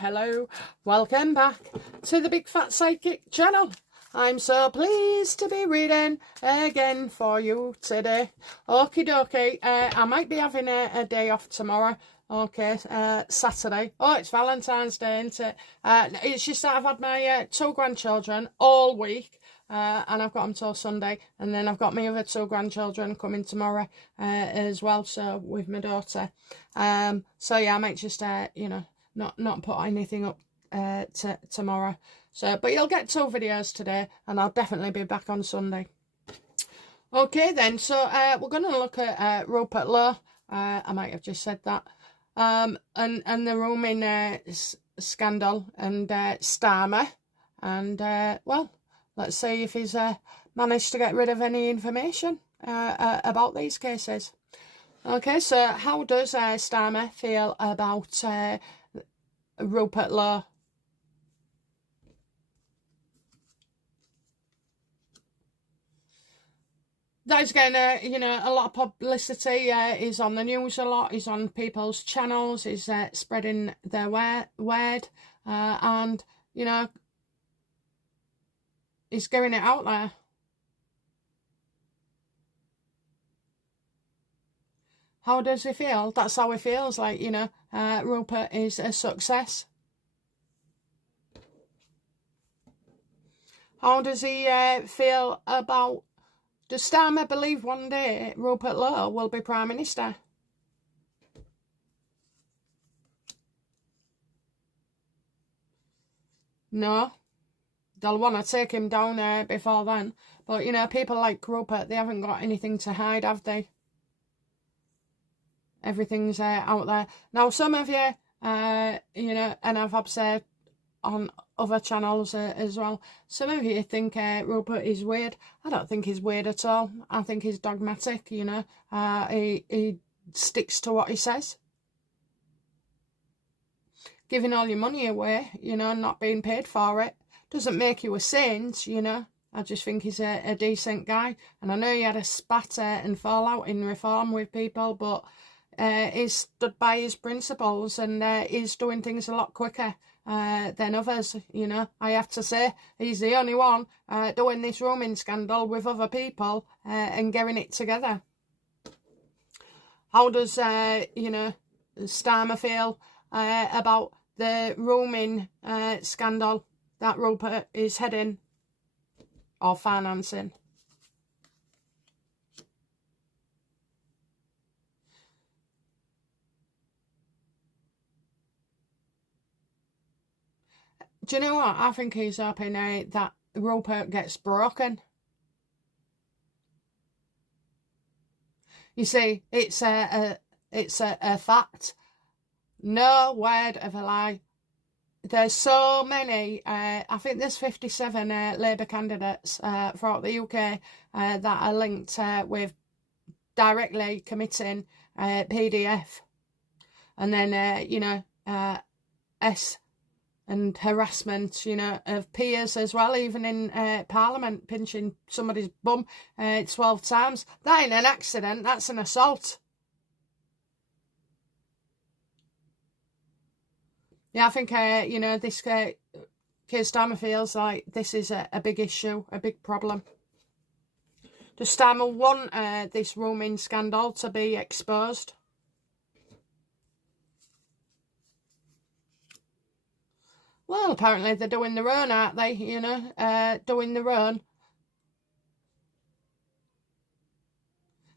hello. Welcome back to the Big Fat Psychic channel. I'm so pleased to be reading again for you today. Okie dokie. I might be having a day off tomorrow. Okay, Saturday. Oh, it's Valentine's Day, isn't it? It's just that I've had my 2 grandchildren all week. And I've got them till Sunday, and then I've got my other 2 grandchildren coming tomorrow as well, so with my daughter. So yeah, I might just you know, not put anything up tomorrow. So, but you'll get 2 videos today, and I'll definitely be back on Sunday. Okay then, so we're going to look at Rupert Lowe. I might have just said that. And the rooming scandal and Starmer, and well, let's see if he's managed to get rid of any information about these cases. Okay, so how does Starmer feel about Rupert Lowe? That's getting, you know, a lot of publicity. He's on the news a lot. He's on people's channels. He's spreading their word, and you know, he's getting it out there. How does he feel? That's how he feels. Like, you know, Rupert is a success. How does he feel about? Does Starmer believe one day Rupert Lowe will be Prime Minister? No. They'll want to take him down before then. But, you know, people like Rupert, they haven't got anything to hide, have they? Everything's out there. Now, some of you, you know, and I've said on other channels as well, some of you think Rupert is weird. I don't think he's weird at all. I think he's dogmatic, you know. He sticks to what he says. Giving all your money away, you know, not being paid for it, doesn't make you a saint, you know. I just think he's a decent guy. And I know he had a spat and fallout in Reform with people, but he's stood by his principles, and he's doing things a lot quicker than others, you know. I have to say, he's the only one doing this rooming scandal with other people and getting it together. How does, you know, Starmer feel about the rooming scandal that Rupert is heading or financing? Do you know what? I think he's hoping that Rupert gets broken. You see, it's a fact. No word of a lie. There's so many, I think there's 57 Labour candidates throughout the UK that are linked with directly committing PDF. And then, you know, and harassment, you know, of peers as well, even in Parliament, pinching somebody's bum 12 times. That ain't an accident, that's an assault. Yeah, I think, you know, this Keir Starmer feels like this is a big issue, a big problem. Does Starmer want this rooming scandal to be exposed? Well, apparently they're doing their own, aren't they? You know, doing their own.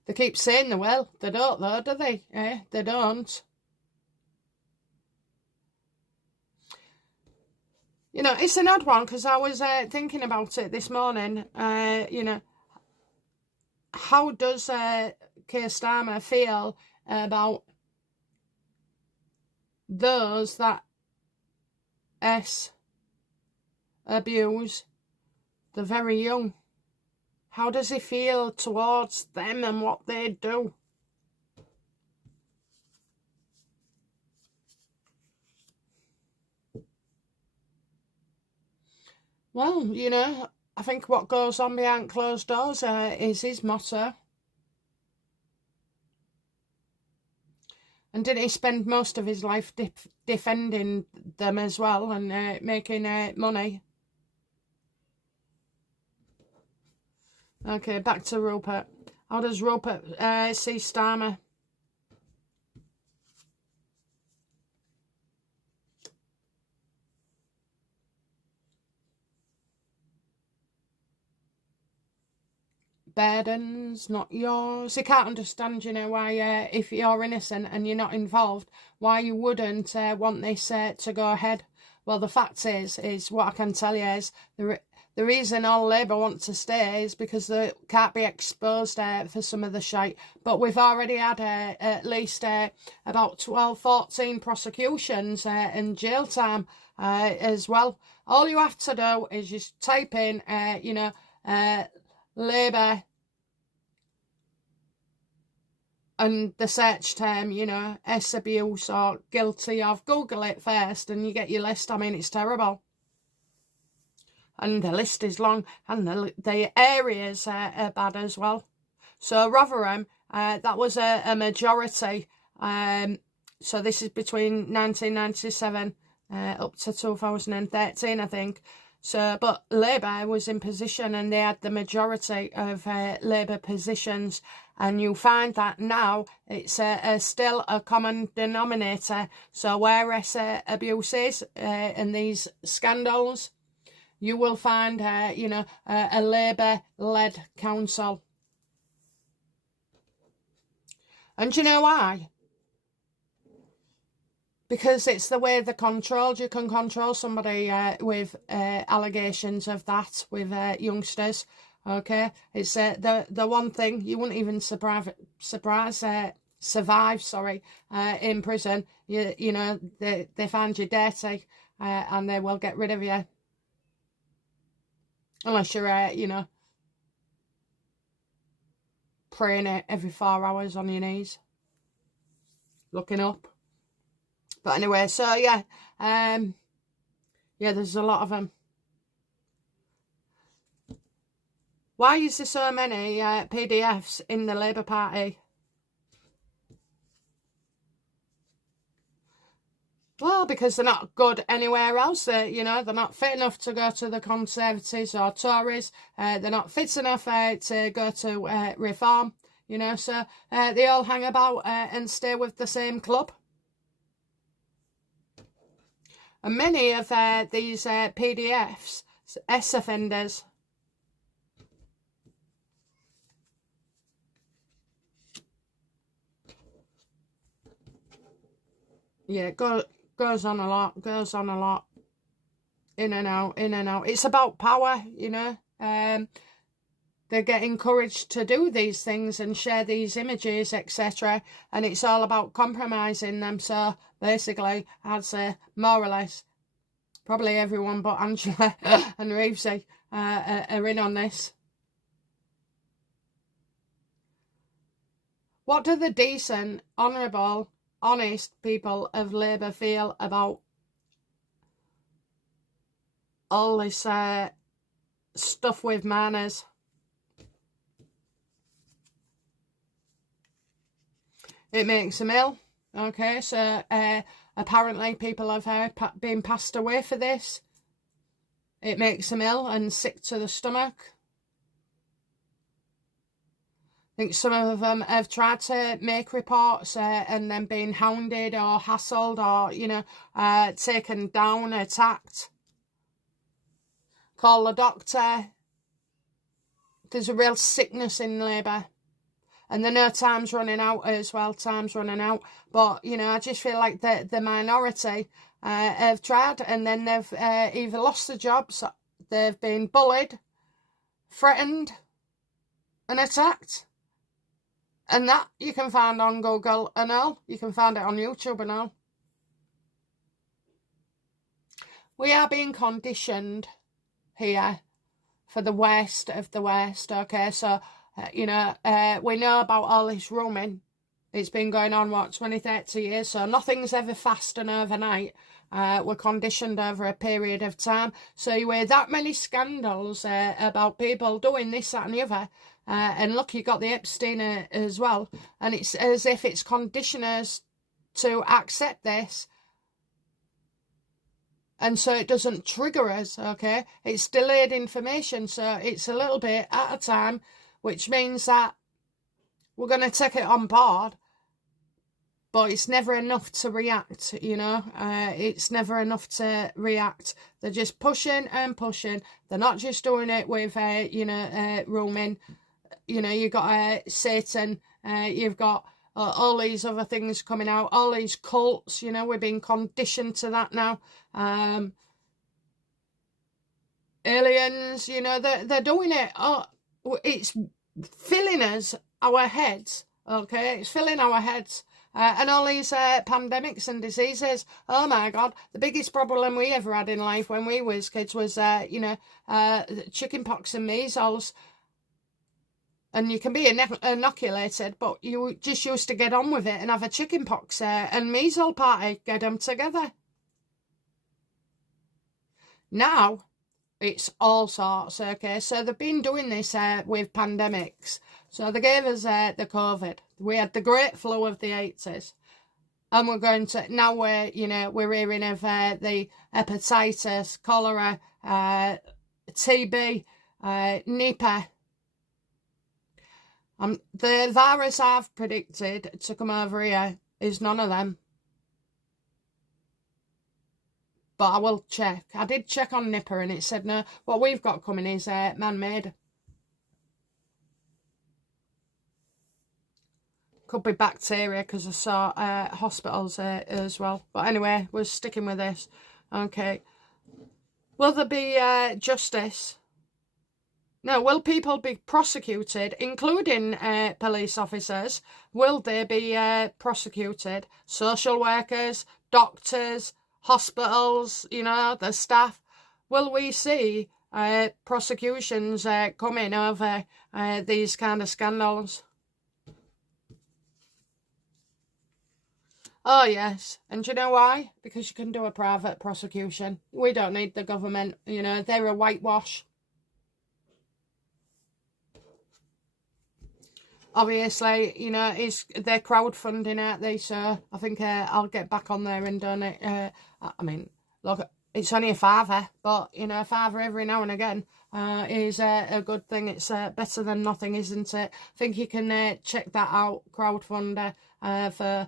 They keep saying they will. They don't, though, do they? They don't. You know, it's an odd one, because I was thinking about it this morning. You know, how does Keir Starmer feel about those that abuse the very young? How does he feel towards them and what they do? Well, you know, I think what goes on behind closed doors is his motto. And And didn't he spend most of his life defending them as well and making money? Okay, back to Rupert. How does Rupert see Starmer? Burdens, not yours. He can't understand, you know, why if you're innocent and you're not involved, why you wouldn't want this to go ahead. Well, the fact is what I can tell you is the reason all Labour want to stay is because they can't be exposed for some of the shite. But we've already had at least about 12, 14 prosecutions and jail time as well. All you have to do is just type in, you know, Labour and the search term, you know, abuse or guilty of. Google it first and you get your list. I mean, it's terrible. And the list is long and the areas are bad as well. So Rotherham, that was a majority. So this is between 1997 up to 2013, I think. So, but Labour was in position and they had the majority of Labour positions. And you find that now it's still a common denominator. So whereas abuse is and these scandals, you will find, you know, a Labour-led council. And you know why? Because it's the way they're controlled. You can control somebody with allegations of that, with youngsters, okay? It's the one thing you wouldn't even survive in prison. You know, they find you dirty and they will get rid of you. Unless you're, you know, praying it every 4 hours on your knees, looking up. But anyway, so yeah, yeah, there's a lot of them. Why is there so many PDFs in the Labour Party? Well, because they're not good anywhere else. You know, they're not fit enough to go to the Conservatives or Tories. They're not fit enough to go to Reform. You know, so they all hang about and stay with the same club. And many of these PDFs, S-offenders, yeah, goes on a lot, in and out. It's about power, you know. They get encouraged to do these things and share these images, etc. And it's all about compromising them. So basically, I'd say more or less, probably everyone but Angela and Reevesy are in on this. What do the decent, honourable, honest people of Labour feel about all this stuff with manners? It makes them ill. Okay, so apparently people have been passed away for this. It makes them ill and sick to the stomach. I think some of them have tried to make reports and then been hounded or hassled or, you know, taken down, attacked. Call the doctor. There's a real sickness in Labour. And they know time's running out as well, time's running out. But, you know, I just feel like the minority have tried and then they've either lost their jobs, they've been bullied, threatened and attacked. And that you can find on Google and all. You can find it on YouTube and all. We are being conditioned here for the worst of the worst, okay? So, you know, we know about all this roaming. It's been going on, what, 20, 30 years? So nothing's ever fast and overnight. We're conditioned over a period of time. So you hear that many scandals about people doing this, that and the other. And look, you got the Epstein as well. And it's as if it's conditioners to accept this, and so it doesn't trigger us, okay? It's delayed information, so it's a little bit at a time, which means that we're going to take it on board, but it's never enough to react, you know? It's never enough to react. They're just pushing and pushing. They're not just doing it with, roaming. You know, you've got Satan, you've got all these other things coming out, all these cults, you know, we're being conditioned to that now. Aliens, you know, they're doing it. Oh, it's filling our heads, okay? It's filling our heads. And all these pandemics and diseases. Oh my God, the biggest problem we ever had in life when we was kids was, chicken pox and measles. And you can be inoculated, but you just used to get on with it and have a chicken pox and measles party, get them together. Now, it's all sorts, okay? So they've been doing this with pandemics. So they gave us the COVID. We had the great flu of the 80s. And we're going to, now we're hearing of the hepatitis, cholera, TB, Nipah. The virus I've predicted to come over here is none of them. But I will check. I did check on Nipah and it said no. What we've got coming is man-made. Could be bacteria because I saw hospitals as well. But anyway, we're sticking with this. Okay. Will there be justice? No, will people be prosecuted, including police officers? Will they be prosecuted? Social workers, doctors, hospitals, you know, the staff. Will we see prosecutions coming over these kind of scandals? Oh, yes. And do you know why? Because you can do a private prosecution. We don't need the government, you know, they're a whitewash. Obviously, you know, they're crowdfunding, aren't they? So I think I'll get back on there and donate. I mean, look, it's only a $5, but, you know, a $5 every now and again is a good thing. It's better than nothing, isn't it? I think you can check that out, crowdfunder, for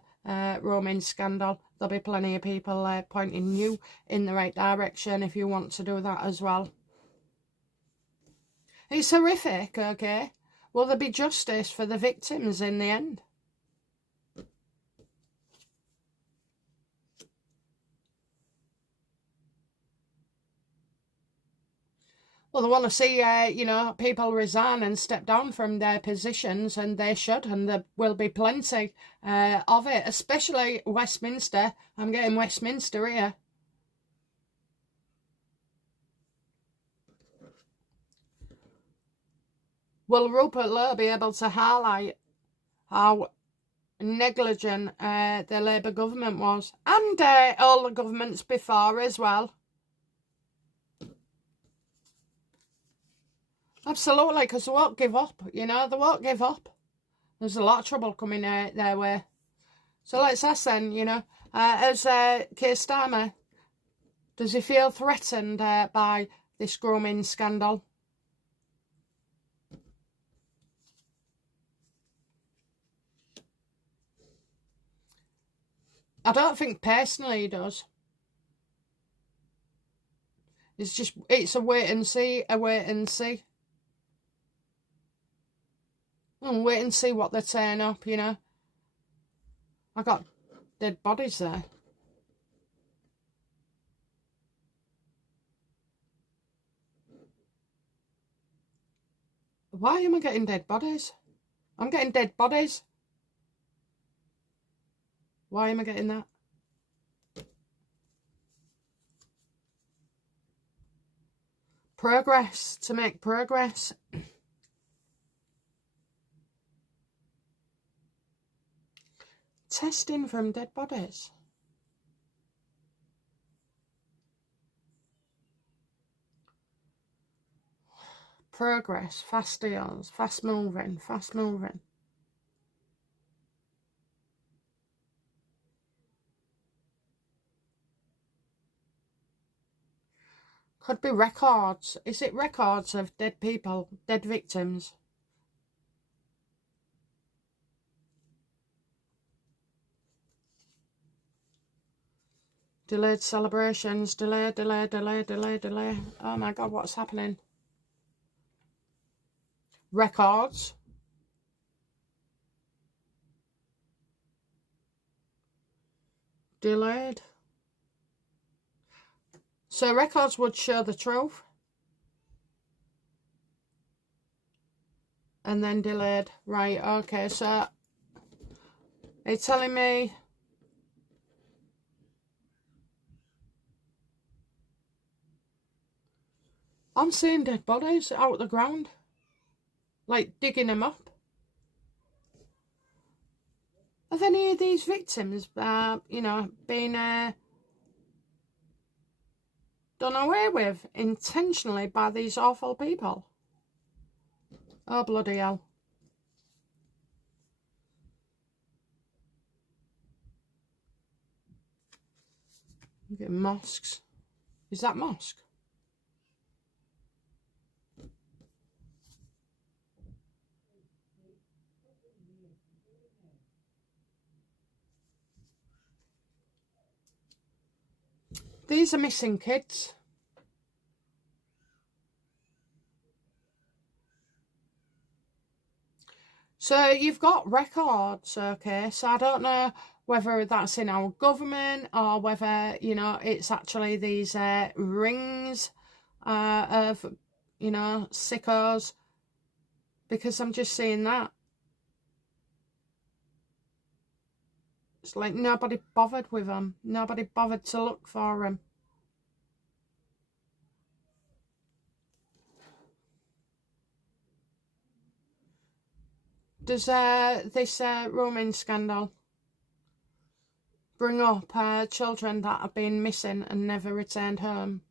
Roman scandal. There'll be plenty of people pointing you in the right direction if you want to do that as well. It's horrific, okay? Will there be justice for the victims in the end? Well, they want to see, people resign and step down from their positions, and they should, and there will be plenty of it, especially Westminster. I'm getting Westminster here. Will Rupert Lowe be able to highlight how negligent the Labour government was, and all the governments before as well? Absolutely, because they won't give up, you know, they won't give up. There's a lot of trouble coming their way. So let's ask then, you know, as Keir Starmer, does he feel threatened by this grooming scandal? I don't think personally he does. It's a wait and see, wait and see. And wait and see what they turn up, you know. I got dead bodies there. Why am I getting dead bodies? I'm getting dead bodies. Why am I getting that? Progress, to make progress. Testing from dead bodies. Progress, fast deals, fast moving, fast moving. Could be records. Is it records of dead people, dead victims? Delayed celebrations, delay. Oh my God, what's happening? Records. Delayed. So records would show the truth. And then delayed. Right, okay, so it's telling me I'm seeing dead bodies out the ground. Like digging them up. Have any of these victims, you know, been done away with intentionally by these awful people? Oh, bloody hell. Look at mosques. Is that mosque? These are missing kids. So you've got records, okay? So I don't know whether that's in our government or whether, you know, it's actually these rings of, you know, sickos. Because I'm just seeing that. It's like nobody bothered with them. Nobody bothered to look for them. Does this roaming scandal bring up children that have been missing and never returned home?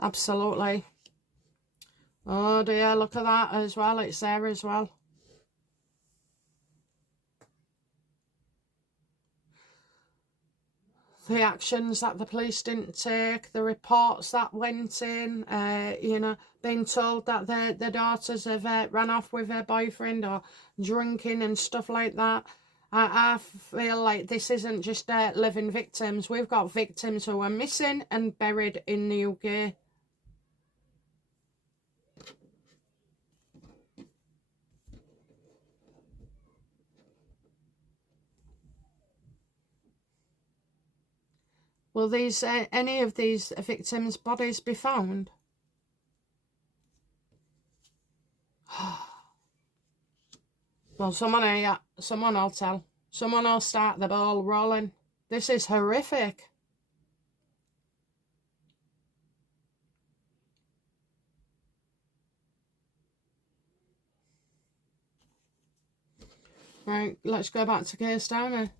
Absolutely. Oh dear, look at that as well. It's there as well. The actions that the police didn't take, the reports that went in, you know, being told that their daughters have ran off with her boyfriend or drinking and stuff like that. I feel like this isn't just living victims. We've got victims who are missing and buried in the UK. Will these any of these victims' bodies be found? Well, someone will tell. Someone will start the ball rolling. This is horrific. Right, let's go back to Keir Starmer.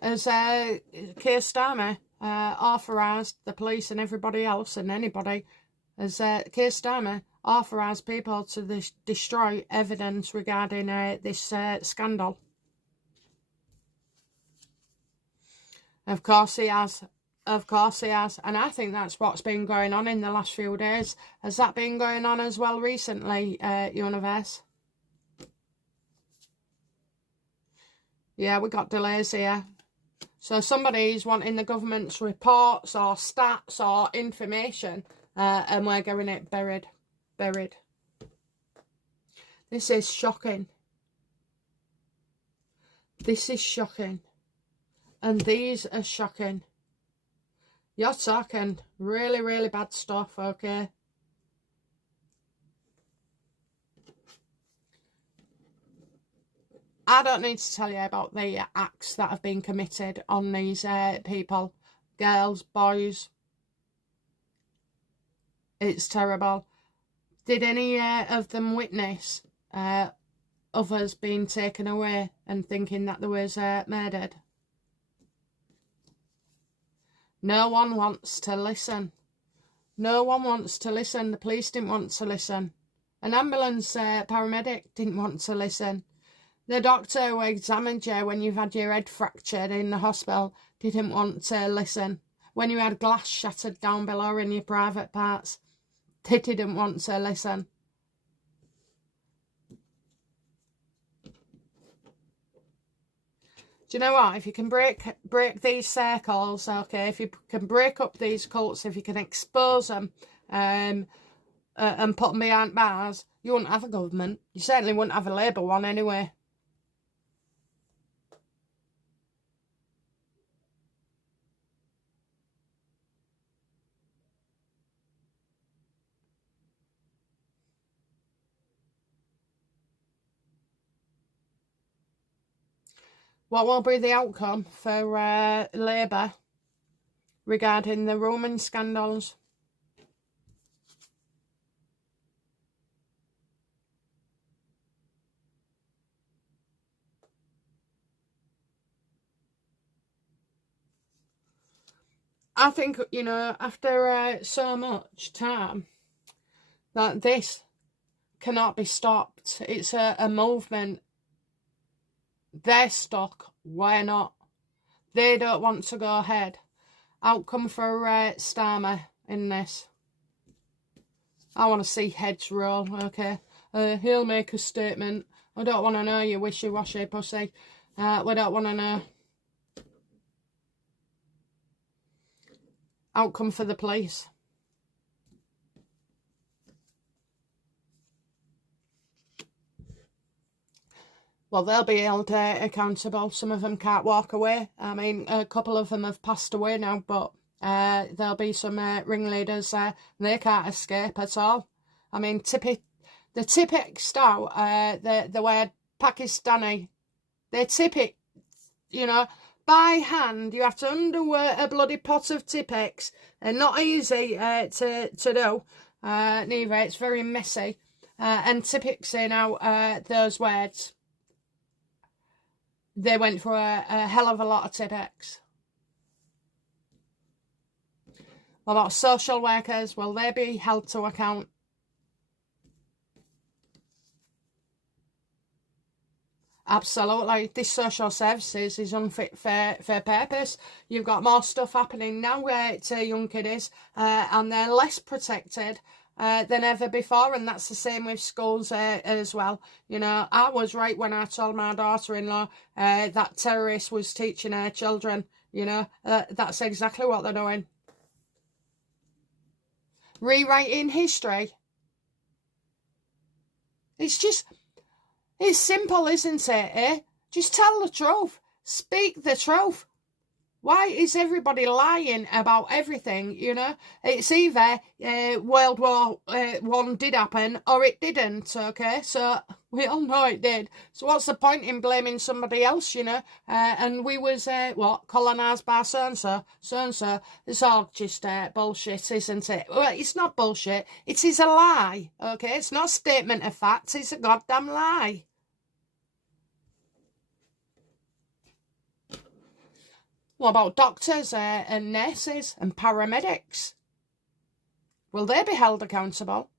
As Keir Starmer authorised the police and everybody else and anybody, as Keir Starmer authorised people to destroy evidence regarding this scandal. Of course he has. Of course he has. And I think that's what's been going on in the last few days. Has that been going on as well recently, Universe? Yeah, we got delays here. So somebody's wanting the government's reports or stats or information, and we're getting it buried. This is shocking. This is shocking. And these are shocking. You're talking really, really bad stuff, okay? I don't need to tell you about the acts that have been committed on these people. Girls, boys. It's terrible. Did any of them witness others being taken away and thinking that there was murdered? No one wants to listen. No one wants to listen. The police didn't want to listen. An ambulance paramedic didn't want to listen. The doctor who examined you when you've had your head fractured in the hospital didn't want to listen. When you had glass shattered down below in your private parts, they didn't want to listen. Do you know what? If you can break these circles, okay, if you can break up these cults, if you can expose them and put them behind bars, you wouldn't have a government. You certainly wouldn't have a Labour one anyway. What will be the outcome for Labour regarding the Roman scandals? I think, you know, after so much time, that this cannot be stopped. It's a movement. They're stuck. We're not. They don't want to go ahead. Outcome for Starmer in this. I want to see heads roll, okay? He'll make a statement. I don't want to know, you wishy-washy pussy. We don't want to know. Outcome for the police. Well, they'll be held accountable. Some of them can't walk away. I mean, a couple of them have passed away now, but there'll be some ringleaders there. They can't escape at all. I mean, the typics out, the word Pakistani, they tip it, you know, by hand. You have to underwear a bloody pot of Tipex, and not easy to do. Neither, it's very messy. And Tipexing out those words. They went for a hell of a lot of Tipex. What about social workers? Will they be held to account? Absolutely. This social services is unfit for purpose. You've got more stuff happening now to young kiddies, and they're less protected than ever before, and that's the same with schools as well. You know, I was right when I told my daughter-in-law that terrorist was teaching her children. You know, that's exactly what they're doing. Rewriting history. It's simple, isn't it, eh? Just tell the truth. Speak the truth. Why is everybody lying about everything, you know? It's either World War I did happen or it didn't, okay? So we all know it did. So what's the point in blaming somebody else, you know? And we was, colonised by so-and-so, so-and-so. It's all just bullshit, isn't it? Well, it's not bullshit. It is a lie, okay? It's not a statement of fact. It's a goddamn lie. What about doctors and nurses and paramedics? Will they be held accountable?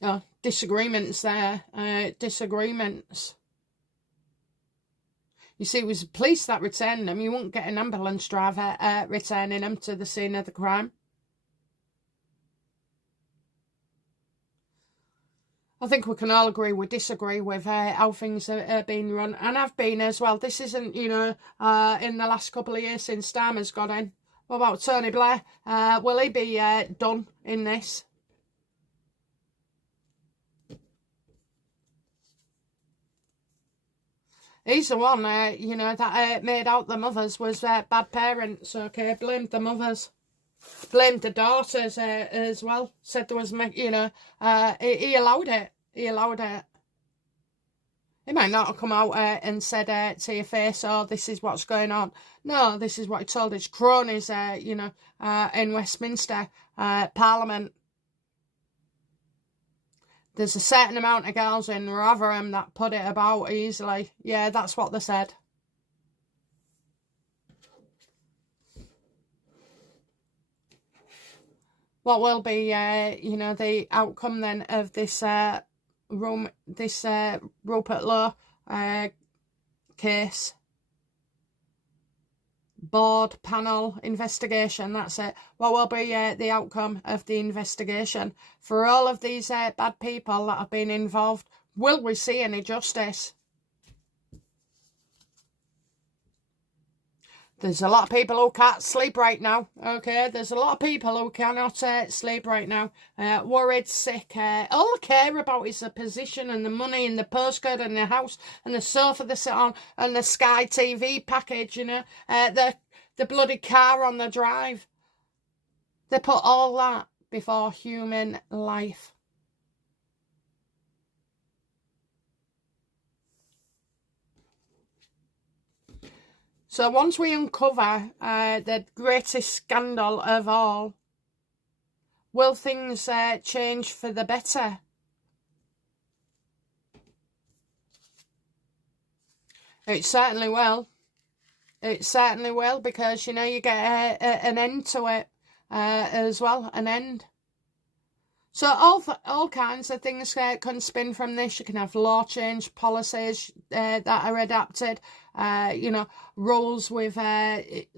Oh, disagreements there. Disagreements. You see, it was the police that returned them. You wouldn't get an ambulance driver returning them to the scene of the crime. I think we can all agree we disagree with how things are being run, and have been as well. This isn't, you know, in the last couple of years since Starmer's got in. What about Tony Blair? Will he be done in this? He's the one, you know, that made out the mothers was bad parents, okay? Blamed the mothers. Blamed the daughters as well. Said there was, you know, he allowed it. He allowed it. He might not have come out and said to your face, oh, this is what's going on. No, this is what he told his cronies, you know, in Westminster Parliament. There's a certain amount of girls in Rotherham that put it about easily. Yeah, that's what they said. what will be, you know, the outcome then of this Rupert Lowe case. Board panel investigation, that's it. What will be the outcome of the investigation for all of these bad people that have been involved? Will we see any justice? There's a lot of people who can't sleep right now, okay? There's a lot of people who cannot sleep right now. Worried, sick. All they care about is the position and the money and the postcode and the house and the sofa they sit on and the Sky TV package, you know. The bloody car on the drive. They put all that before human life. So once we uncover the greatest scandal of all, will things change for the better? It certainly will. It certainly will, because, you know, you get an end to it as well, an end. So all kinds of things can spin from this. You can have law change, policies that are adapted, you know, rules with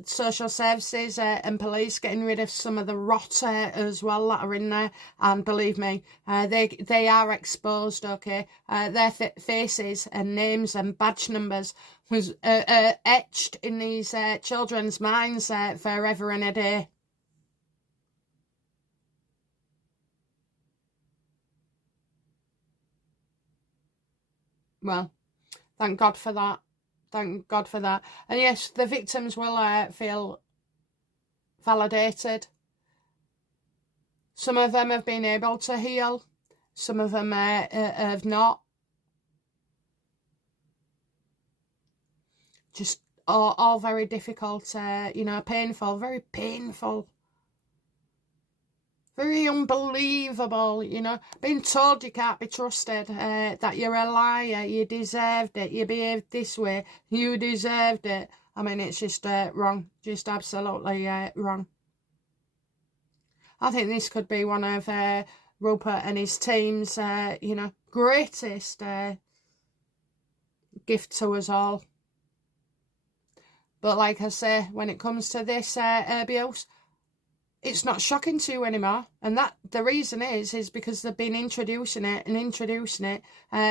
social services and police getting rid of some of the rot as well that are in there. And believe me, they are exposed, okay? Their faces and names and badge numbers was etched in these children's minds forever and a day. Well, thank God for that. Thank God for that. And yes, the victims will feel validated. Some of them have been able to heal. Some of them have not. Just all very difficult, you know, painful, very painful. Very unbelievable, you know, being told you can't be trusted, that you're a liar, you deserved it, you behaved this way, you deserved it. I mean, it's just wrong, just absolutely wrong. I think this could be one of Rupert and his team's, you know, greatest gift to us all. But like I say, when it comes to this abuse, it's not shocking to you anymore, and that the reason is because they've been introducing it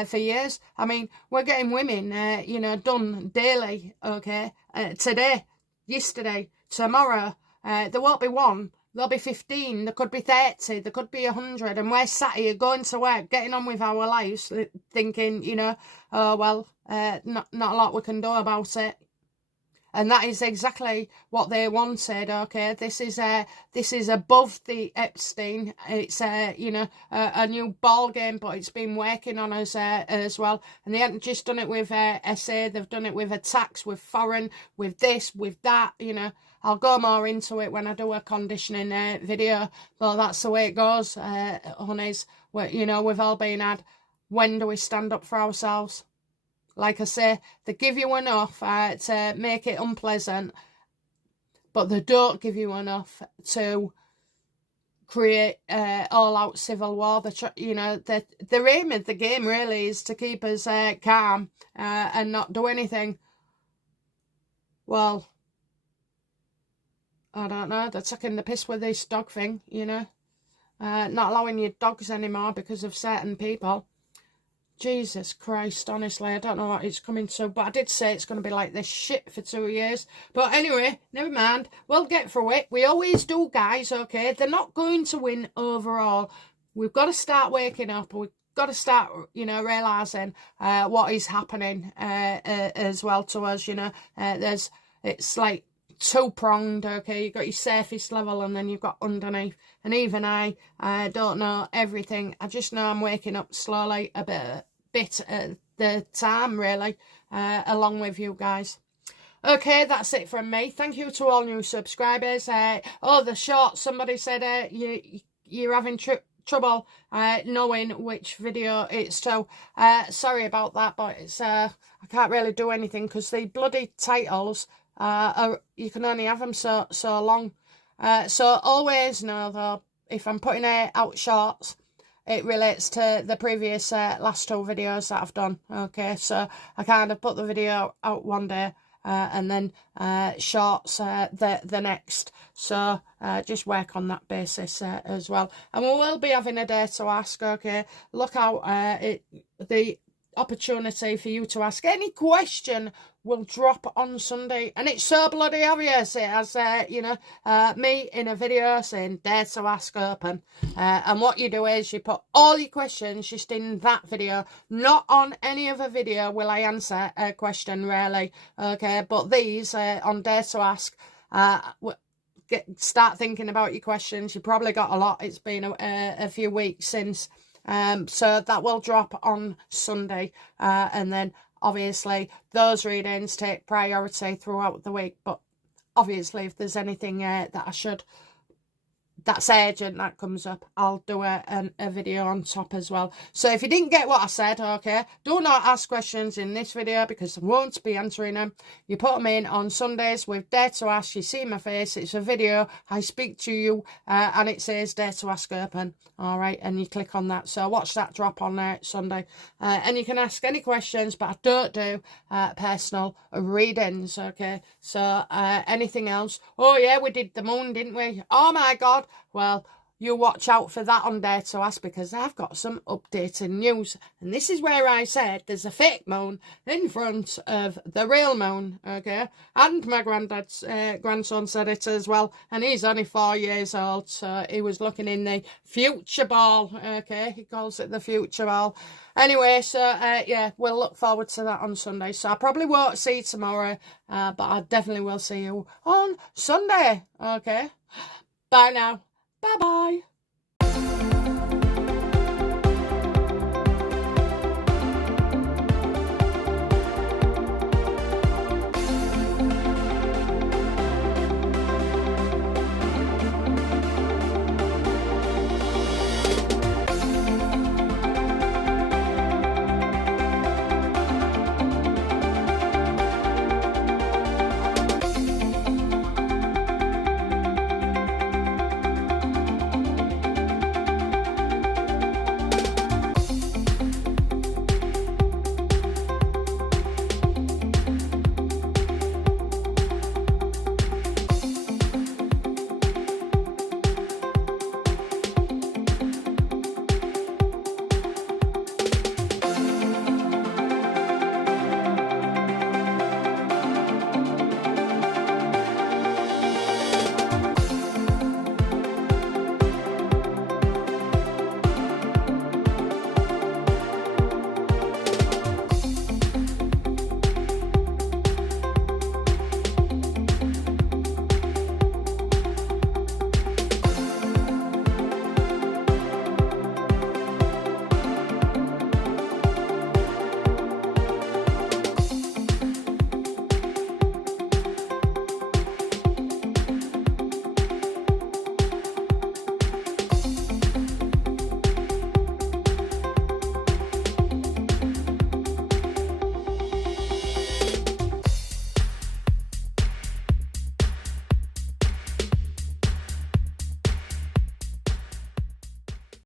for years. I mean, we're getting women, you know, done daily, okay? Today, yesterday, tomorrow. There won't be one. There'll be 15. There could be 30. There could be 100. And we're sat here going to work, getting on with our lives, thinking, you know, oh well, not a lot we can do about it. And that is exactly what they wanted, okay? This is above the Epstein. It's, you know, a new ball game, but it's been working on us as well. And they haven't just done it with SA, they've done it with attacks, with foreign, with this, with that, you know. I'll go more into it when I do a conditioning video, but that's the way it goes, honeys. You know, we've all been had. When do we stand up for ourselves? Like I say, they give you enough to make it unpleasant, but they don't give you enough to create all-out civil war. You know, their aim of the game really is to keep us calm and not do anything. Well, I don't know. They're taking the piss with this dog thing, you know. Not allowing your dogs anymore because of certain people. Jesus Christ, honestly, I don't know what it's coming to, but I did say it's going to be like this shit for 2 years. But anyway, never mind. We'll get through it. We always do, guys, okay? They're not going to win overall. We've got to start waking up. We've got to start, you know, realising what is happening as well to us, you know. It's like two-pronged, okay? You've got your surface level and then you've got underneath. And even I don't know everything. I just know I'm waking up slowly a bit at the time, really, along with you guys. Okay, that's it from me. Thank you to all new subscribers. Oh, the short, somebody said you're having trouble knowing which video it's to. Sorry about that, but it's I can't really do anything because the bloody titles you can only have them so long. So always know though, if I'm putting out shorts, it relates to the previous last 2 videos that I've done. Okay, so I kind of put the video out one day and then shorts the next. So just work on that basis as well. And we will be having a Dare to Ask. Okay, look out, the opportunity for you to ask any question will drop on Sunday, and it's so bloody obvious. It has me in a video saying Dare to Ask open, and what you do is you put all your questions just in that video. Not on any other video will I answer a question, really. Okay, but these on Dare to Ask, start thinking about your questions. You probably got a lot. It's been a few weeks since. So that will drop on Sunday, and then obviously those readings take priority throughout the week. But obviously, if there's anything that's urgent that comes up, I'll do a video on top as well. So if you didn't get what I said, okay, do not ask questions in this video because I won't be answering them. You put them in on Sundays with Dare to Ask. You see my face, it's a video, I speak to you, and it says Dare to Ask open. All right, and you click on that. So watch that drop on Sunday, and you can ask any questions, but I don't do personal readings. Okay, so anything else? Oh yeah, we did the moon, didn't we? Oh my God. Well, you watch out for that on Dare to Ask, because I've got some updated news. And this is where I said there's a fake moon in front of the real moon, okay? And my granddad's grandson said it as well. And he's only 4 years old, so he was looking in the future ball, okay? He calls it the future ball. Anyway, so yeah, we'll look forward to that on Sunday. So I probably won't see you tomorrow, but I definitely will see you on Sunday, okay? Bye now. Bye-bye.